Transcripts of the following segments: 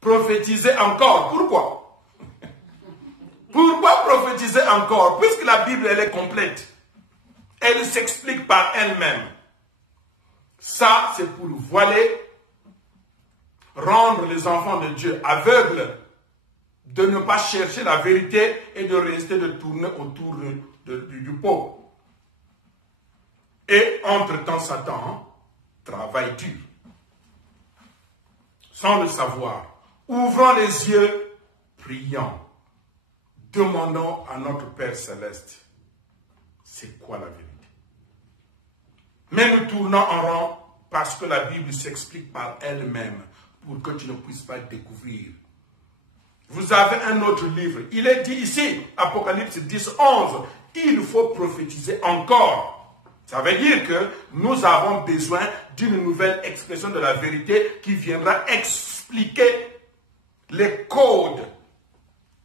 prophétiser encore. Pourquoi? Pourquoi prophétiser encore? Puisque la Bible, elle est complète. Elle s'explique par elle-même. Ça, c'est pour voiler, rendre les enfants de Dieu aveugles, de ne pas chercher la vérité et de rester de tourner autour du pot. Et entre-temps, Satan travaille dur. Sans le savoir, ouvrons les yeux, prions, demandons à notre Père Céleste, c'est quoi la vérité? Mais nous tournons en rond parce que la Bible s'explique par elle-même pour que tu ne puisses pas découvrir. Vous avez un autre livre. Il est dit ici, Apocalypse 10, 11, il faut prophétiser encore. Ça veut dire que nous avons besoin d'une nouvelle expression de la vérité qui viendra expliquer les codes,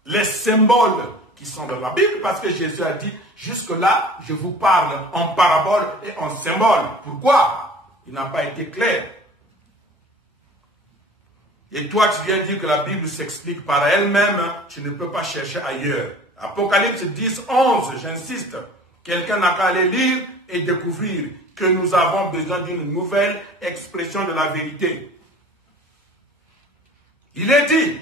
les symboles qui sont dans la Bible, parce que Jésus a dit, jusque-là, je vous parle en parabole et en symbole. Pourquoi? Il n'a pas été clair. Et toi, tu viens dire que la Bible s'explique par elle-même, tu ne peux pas chercher ailleurs. Apocalypse 10, 11, j'insiste. Quelqu'un n'a qu'à aller lire et découvrir que nous avons besoin d'une nouvelle expression de la vérité. Il est dit,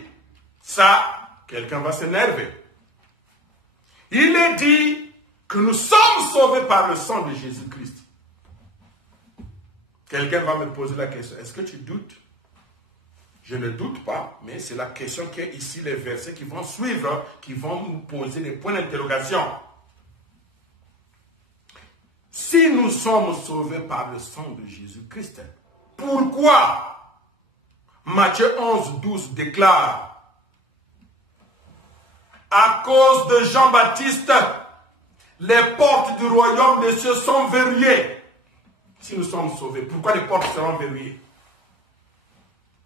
ça, quelqu'un va s'énerver. Il est dit que nous sommes sauvés par le sang de Jésus-Christ. Quelqu'un va me poser la question, est-ce que tu doutes? Je ne doute pas, mais c'est la question qui est ici, les versets qui vont suivre, qui vont nous poser des points d'interrogation. Si nous sommes sauvés par le sang de Jésus-Christ, pourquoi Matthieu 11, 12 déclare, à cause de Jean-Baptiste, les portes du royaume des cieux sont verrouillées. Si nous sommes sauvés, pourquoi les portes seront verrouillées?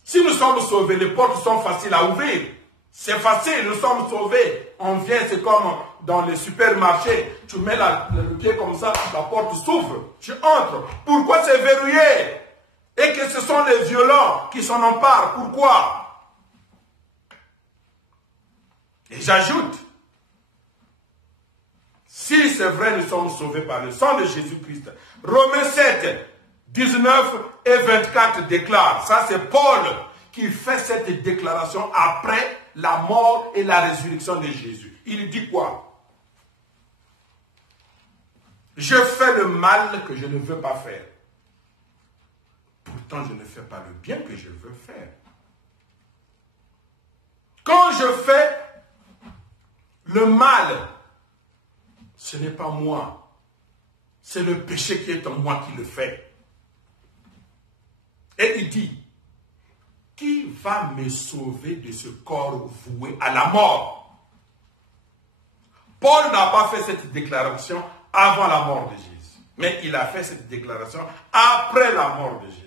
Si nous sommes sauvés, les portes sont faciles à ouvrir. C'est facile, nous sommes sauvés. On vient, c'est comme dans les supermarchés. Tu mets le pied comme ça, la porte s'ouvre. Tu entres. Pourquoi c'est verrouillé? Et que ce sont les violents qui s'en emparent. Pourquoi? Et j'ajoute, si c'est vrai, nous sommes sauvés par le sang de Jésus-Christ. Romains 7, 19 et 24 déclarent, ça c'est Paul qui fait cette déclaration après la mort et la résurrection de Jésus. Il dit quoi? Je fais le mal que je ne veux pas faire. Pourtant, je ne fais pas le bien que je veux faire. Quand je fais le mal, ce n'est pas moi. C'est le péché qui est en moi qui le fait. Et il dit, qui va me sauver de ce corps voué à la mort? Paul n'a pas fait cette déclaration avant la mort de Jésus, mais il a fait cette déclaration après la mort de Jésus.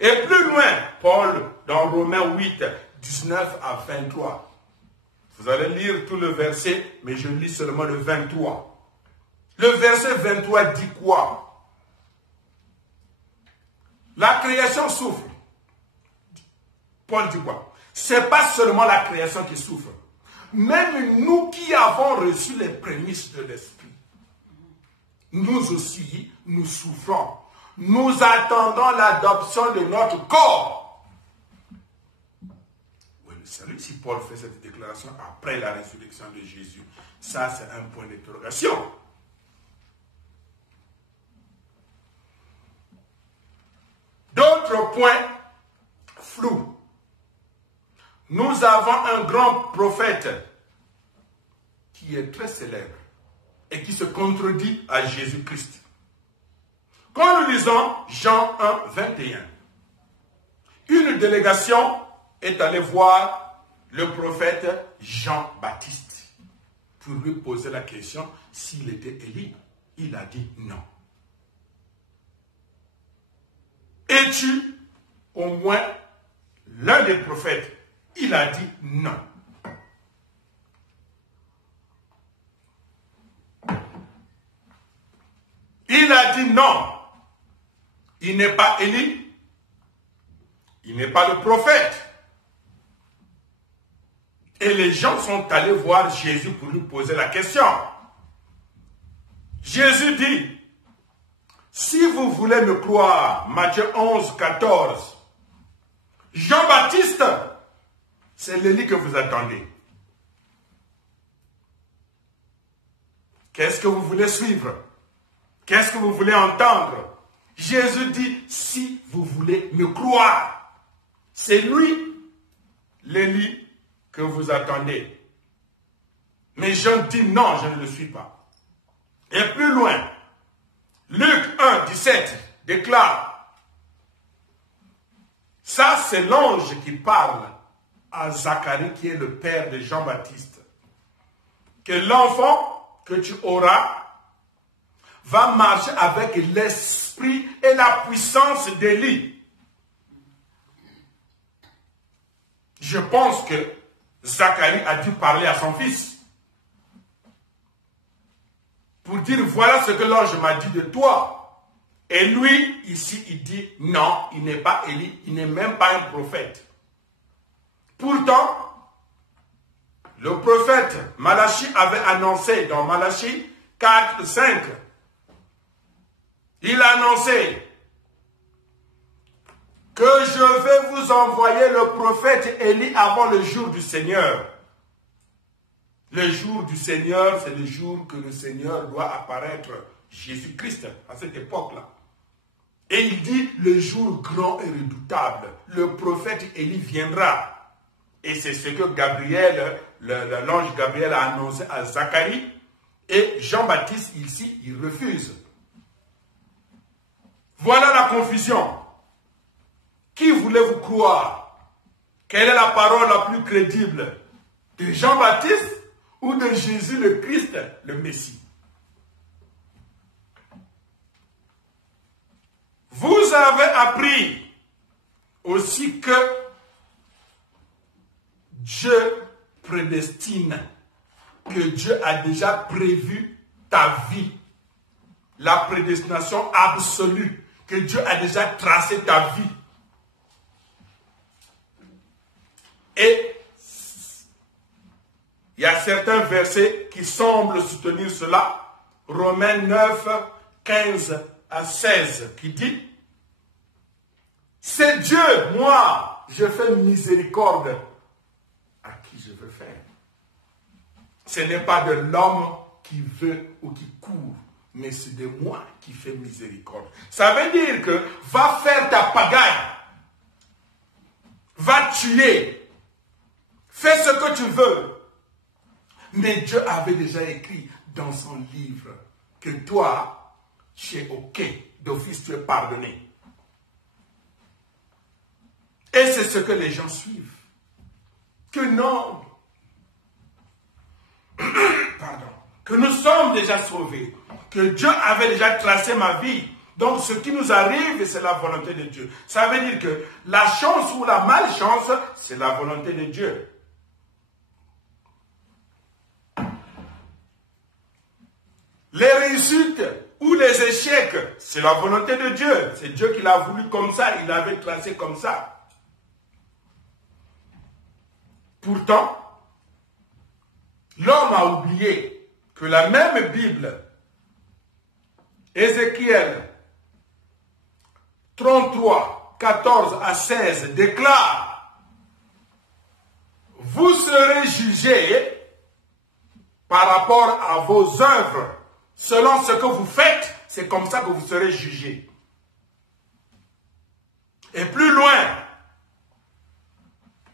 Et plus loin, Paul, dans Romains 8, 19 à 23, vous allez lire tout le verset, mais je lis seulement le 23. Le verset 23 dit quoi? La création souffre. Paul dit quoi? C'est pas seulement la création qui souffre. Même nous qui avons reçu les prémices de l'Esprit, nous aussi, nous souffrons. Nous attendons l'adoption de notre corps. Oui, le salut, si Paul fait cette déclaration après la résurrection de Jésus, ça c'est un point d'interrogation. D'autres points flous. Nous avons un grand prophète qui est très célèbre et qui se contredit à Jésus-Christ. Quand nous lisons Jean 1, 21, une délégation est allée voir le prophète Jean-Baptiste pour lui poser la question s'il était Élie. Il a dit non. Es-tu au moins l'un des prophètes? Il a dit non. Il a dit non. Il n'est pas Élie. il n'est pas le prophète. Et les gens sont allés voir Jésus pour lui poser la question. Jésus dit, si vous voulez me croire, Matthieu 11, 14, Jean-Baptiste, c'est l'Élie que vous attendez. Qu'est-ce que vous voulez suivre? Qu'est-ce que vous voulez entendre? Jésus dit, si vous voulez me croire, c'est lui, l'Élie, que vous attendez. Mais Jean dit, non, je ne le suis pas. Et plus loin, Luc 1, 17 déclare, ça c'est l'ange qui parle à Zacharie, qui est le père de Jean-Baptiste, que l'enfant que tu auras va marcher avec l'esprit et la puissance d'Élie. Je pense que Zacharie a dû parler à son fils pour dire, voilà ce que l'ange m'a dit de toi. Et lui, ici, il dit, non, il n'est pas Élie, il n'est même pas un prophète. Pourtant, le prophète Malachie avait annoncé dans Malachie 4, 5, il a annoncé que je vais vous envoyer le prophète Élie avant le jour du Seigneur. Le jour du Seigneur, c'est le jour que le Seigneur doit apparaître, Jésus-Christ, à cette époque-là. Et il dit, le jour grand et redoutable, le prophète Élie viendra. Et c'est ce que Gabriel, l'ange Gabriel a annoncé à Zacharie. Et Jean-Baptiste, ici, il refuse. Voilà la confusion. Qui voulez-vous croire? Quelle est la parole la plus crédible? De Jean-Baptiste ou de Jésus le Christ, le Messie? Vous avez appris aussi que Dieu prédestine, que Dieu a déjà prévu ta vie. La prédestination absolue, que Dieu a déjà tracé ta vie. Et il y a certains versets qui semblent soutenir cela. Romains 9, 15 à 16, qui dit, c'est Dieu, moi, je fais miséricorde à qui je veux faire. Ce n'est pas de l'homme qui veut ou qui court, mais c'est de moi qui fais miséricorde. Ça veut dire que va faire ta pagaille, va tuer, fais ce que tu veux. Mais Dieu avait déjà écrit dans son livre que toi, tu es OK, d'office tu es pardonné. Et c'est ce que les gens suivent. Que non, pardon, que nous sommes déjà sauvés, que Dieu avait déjà tracé ma vie. Donc ce qui nous arrive, c'est la volonté de Dieu. Ça veut dire que la chance ou la malchance, c'est la volonté de Dieu. Les réussites ou les échecs, c'est la volonté de Dieu. C'est Dieu qui l'a voulu comme ça, il l'avait tracé comme ça. Pourtant, l'homme a oublié que la même Bible, Ézéchiel 33, 14 à 16, déclare, vous serez jugés par rapport à vos œuvres. Selon ce que vous faites, c'est comme ça que vous serez jugés. Et plus loin,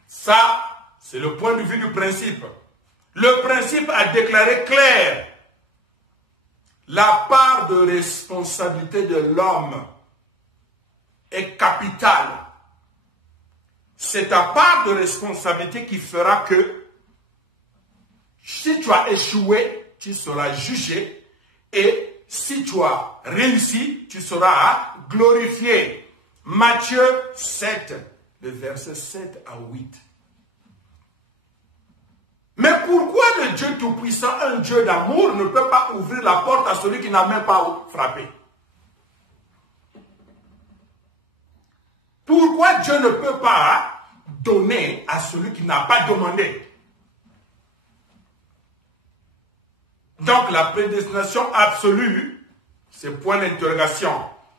ça, c'est le point de vue du principe. Le principe a déclaré clair la part de responsabilité de l'homme est capitale. C'est ta part de responsabilité qui fera que si tu as échoué, tu seras jugé. Et si tu as réussi, tu seras glorifié. Matthieu 7, le verset 7 à 8. Mais pourquoi le Dieu Tout-Puissant, un Dieu d'amour, ne peut pas ouvrir la porte à celui qui n'a même pas frappé? Pourquoi Dieu ne peut pas donner à celui qui n'a pas demandé? Donc la prédestination absolue, c'est point d'interrogation.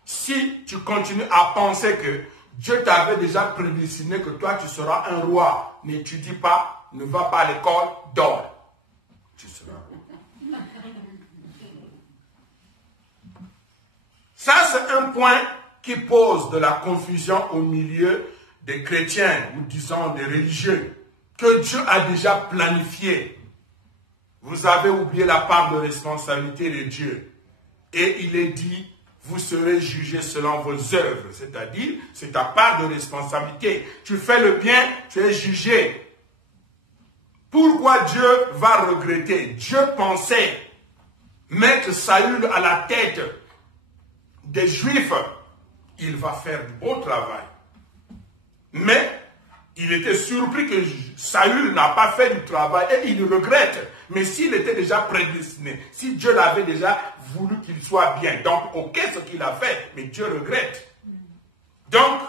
Si tu continues à penser que Dieu t'avait déjà prédestiné que toi tu seras un roi, n'étudie pas, ne va pas à l'école, dors. Tu seras roi. Ça c'est un point qui pose de la confusion au milieu des chrétiens, ou disons des religieux, que Dieu a déjà planifié. Vous avez oublié la part de responsabilité de Dieu. Et il est dit, vous serez jugés selon vos œuvres. C'est-à-dire, c'est ta part de responsabilité. Tu fais le bien, tu es jugé. Pourquoi Dieu va regretter? Dieu pensait mettre Saül à la tête des Juifs. Il va faire du beau travail. Mais il était surpris que Saül n'a pas fait du travail et il regrette. Mais s'il était déjà prédestiné, si Dieu l'avait déjà voulu qu'il soit bien, donc ok ce qu'il a fait, mais Dieu regrette. Donc,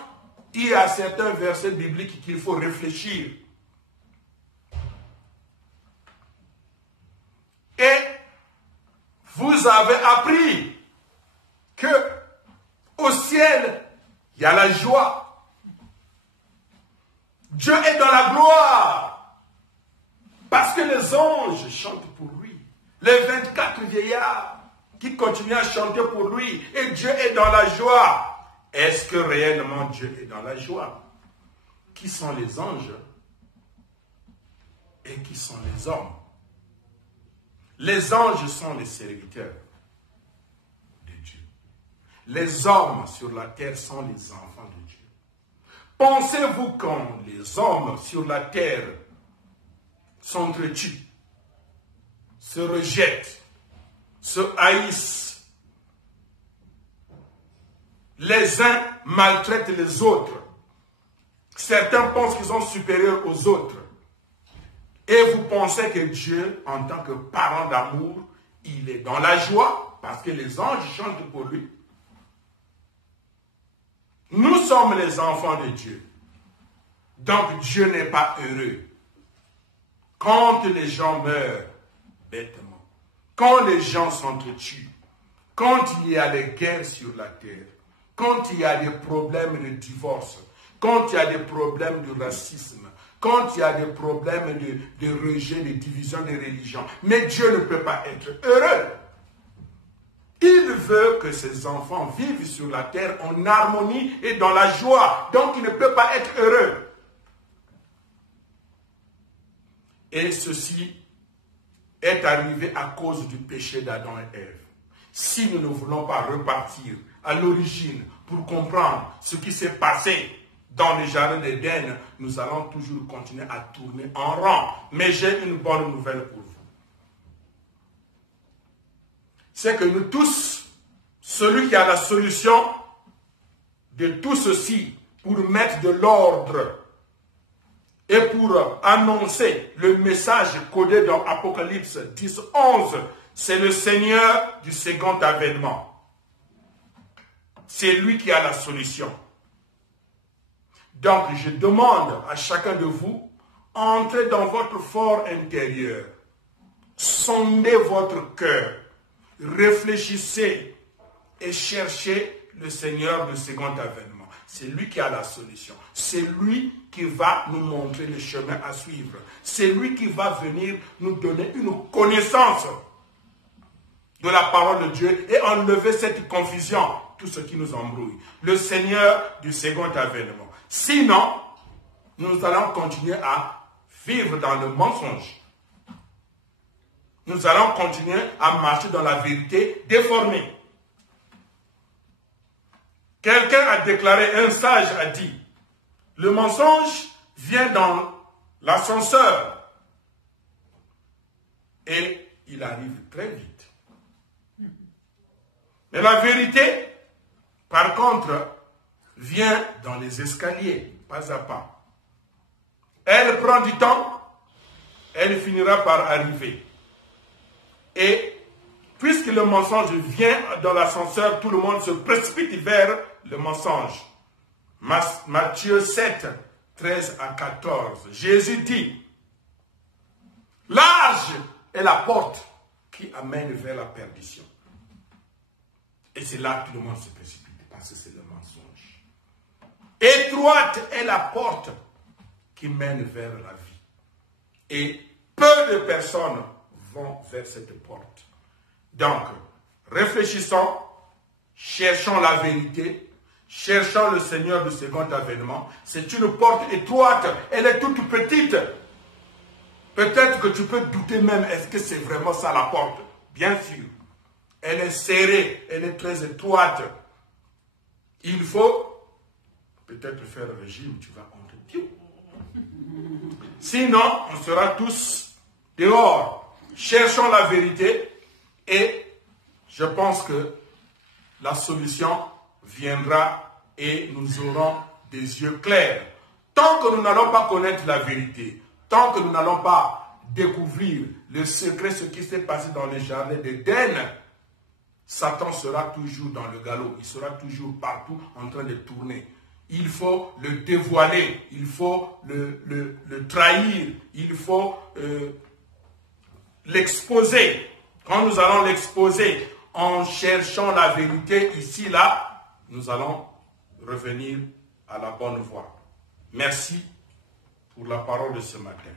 il y a certains versets bibliques qu'il faut réfléchir. Et vous avez appris que au ciel, il y a la joie. Dieu est dans la gloire. Parce que les anges chantent pour lui. Les 24 vieillards qui continuent à chanter pour lui. Et Dieu est dans la joie. Est-ce que réellement Dieu est dans la joie? Qui sont les anges? Et qui sont les hommes? Les anges sont les serviteurs de Dieu. Les hommes sur la terre sont les enfants de Dieu. Pensez-vous quand les hommes sur la terre s'entretuent, se rejettent, se haïssent, les uns maltraitent les autres, certains pensent qu'ils sont supérieurs aux autres, et vous pensez que Dieu, en tant que parent d'amour, il est dans la joie parce que les anges chantent pour lui? Nous sommes les enfants de Dieu. Donc Dieu n'est pas heureux quand les gens meurent bêtement, quand les gens s'entretuent, quand il y a des guerres sur la terre, quand il y a des problèmes de divorce, quand il y a des problèmes de racisme, quand il y a des problèmes de rejet, de division des religions. Mais Dieu ne peut pas être heureux. Il veut que ses enfants vivent sur la terre en harmonie et dans la joie. Donc il ne peut pas être heureux. Et ceci est arrivé à cause du péché d'Adam et Ève. Si nous ne voulons pas repartir à l'origine pour comprendre ce qui s'est passé dans le jardin d'Éden, nous allons toujours continuer à tourner en rond. Mais j'ai une bonne nouvelle pour vous. C'est que nous tous, celui qui a la solution de tout ceci pour mettre de l'ordre et pour annoncer le message codé dans Apocalypse 10, 11, c'est le Seigneur du second avènement. C'est lui qui a la solution. Donc je demande à chacun de vous, entrez dans votre fort intérieur, sondez votre cœur, réfléchissez et cherchez le Seigneur du second avènement. C'est lui qui a la solution. C'est lui qui va nous montrer le chemin à suivre. C'est lui qui va venir nous donner une connaissance de la parole de Dieu et enlever cette confusion, tout ce qui nous embrouille. Le Seigneur du second avènement. Sinon, nous allons continuer à vivre dans le mensonge. Nous allons continuer à marcher dans la vérité déformée. Quelqu'un a déclaré, un sage a dit, le mensonge vient dans l'ascenseur et il arrive très vite. Mais la vérité, par contre, vient dans les escaliers, pas à pas. Elle prend du temps, elle finira par arriver. Et puisque le mensonge vient dans l'ascenseur, tout le monde se précipite vers le mensonge. Matthieu 7, 13 à 14. Jésus dit, large est la porte qui amène vers la perdition. Et c'est là que tout le monde se précipite, parce que c'est le mensonge. Étroite est la porte qui mène vers la vie. Et peu de personnes vont vers cette porte. Donc, réfléchissons, cherchons la vérité, cherchons le Seigneur du second avènement. C'est une porte étroite, elle est toute petite. Peut-être que tu peux douter même, est-ce que c'est vraiment ça la porte? Bien sûr. Elle est serrée, elle est très étroite. Il faut peut-être faire le régime, tu vas entrer. Sinon, on sera tous dehors. Cherchons la vérité et je pense que la solution viendra et nous aurons des yeux clairs. Tant que nous n'allons pas connaître la vérité, tant que nous n'allons pas découvrir le secret, ce qui s'est passé dans le jardin d'Éden, Satan sera toujours dans le galop, il sera toujours partout en train de tourner. Il faut le dévoiler, il faut le trahir, il faut l'exposer. Quand nous allons l'exposer en cherchant la vérité ici, là, nous allons revenir à la bonne voie. Merci pour la parole de ce matin.